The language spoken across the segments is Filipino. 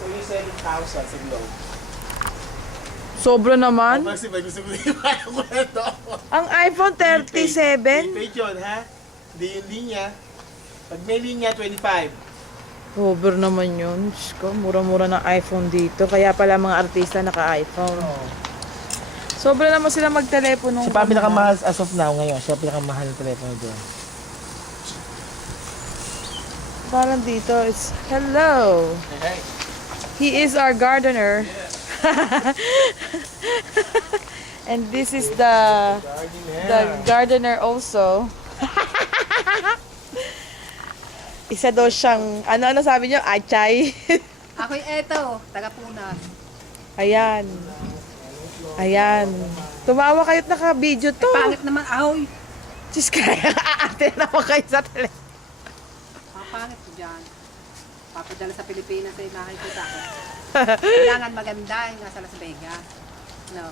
27,000 sa Globe. Sobra naman. Kasi may gusto ko ipayo ko na ito. Ang iPhone 37? Prepaid yun, ha? Hindi yung linya. Pag may linya, 25. Sobra naman yun. Diyos ko, mura-mura ng iPhone dito. Kaya pala mga artista naka-iPhone. Oo. Sobra naman sila magtelepono. Siya pa ang pinakamahal as of now ngayon. Siya ang pinakamahal ng telepono doon. Parang dito is, hello. Hey. He is our gardener. And this is the gardener also. Isa daw siyang, ano sabi niyo? Achay. Ako'y eto, taga-Punas. Ayan. Ayan. Tumawa kayo't naka-video to. Pangit naman, ahoy. Diyos kaya, aate naman kayo sa tele. Pangit ko dyan. Papadala sa Pilipinas ay nakikita ko. Kailangan maganda yung nasa Las Vegas. No.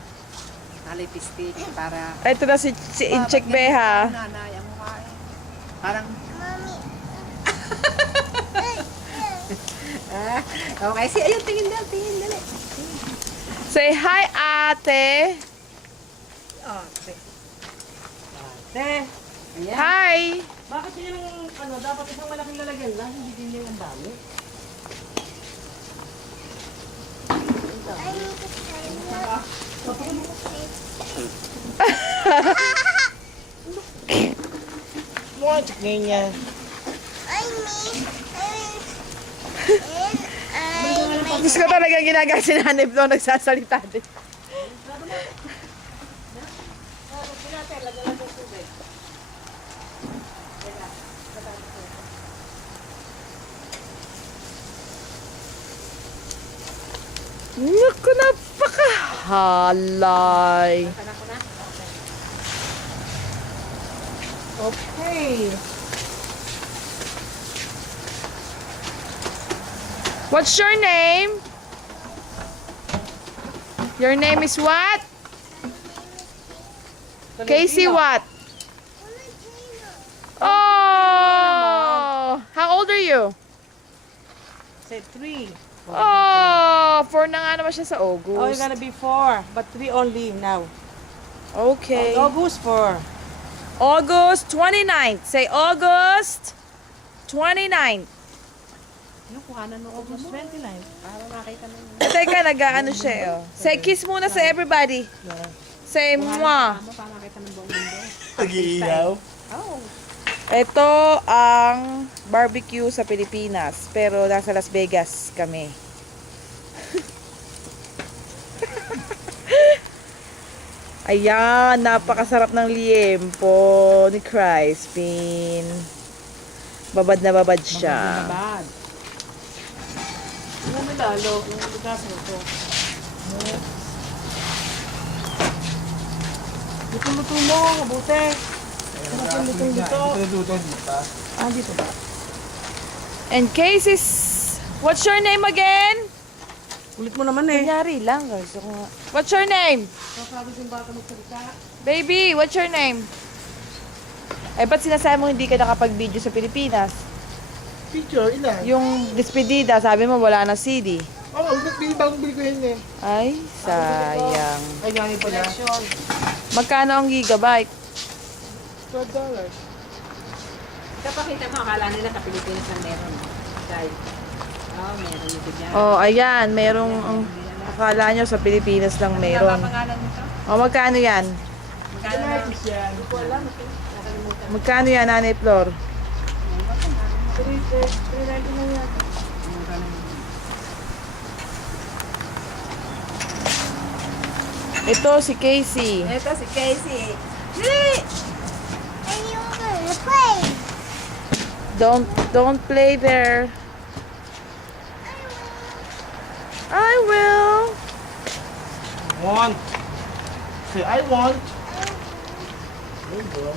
Nalipistik para... Ito na si Incheck Beha. Nanay, ang mukha eh. Parang... okay, ayun, tingin dali. Say hi, ate. Ate. Ayan. Hi. Bakit yun yung dapat isang malaking lalagyan lang, hindi din yung ang dami? Mga check ngayon niya. Diyos ko talagang ginagawa si Nanay Flo, nagsasalita din. Naku, napakahalay. Okay. What's your name? Your name is what? Casey what? Oh! How old are you? Say 3. Oh! 4 na nga naman siya sa Oh, you're August. gonna be 4, but 3 only now. Okay. August 4. August 29th. Say August 29th. Yung kuhanan mo August 29. para makita mo. Teka, nag-ano siya eh. Oh. Say kiss muna sa everybody. Say mwah. Para makita ng buong mundo. Nag-iiyaw. Oh. Ito ang barbecue sa Pilipinas, pero nasa Las Vegas kami. Ayan, napakasarap ng liempo ni Crispin. Babad na babad siya. Bad. Yung nilalo, yung ligas mo ito. Luto-luto mo, mabuti. Luto-luto. Ito dito. Ah, dito ba? And Casey's, what's your name again? Ulit mo naman eh. Kunyari lang, guys. Ako nga. What's your name? Sasabi yung bata magsalita. Baby, what's your name? Eh, ba't sinasabi mo hindi ka nakapag-video sa Pilipinas? Picture, ilan? Yung despedida, sabi mo wala na CD. Oo, bagong bili ko yun eh. Ay, sayang. Ay, gani pala. Magkano ang gigabyte? $12. Kapakita mo, akala nila sa Pilipinas na meron. Dahil, meron dito dyan. Oh, ayan, merong, akala nyo sa Pilipinas lang meron. Pangalan nito? Oh, magkano yan? Magkano na? Yan. Magkano yan, Nanay Flor? Ito, si Casey. Ito si Casey. Don't play there. I will. Want. Say, I want. There you go.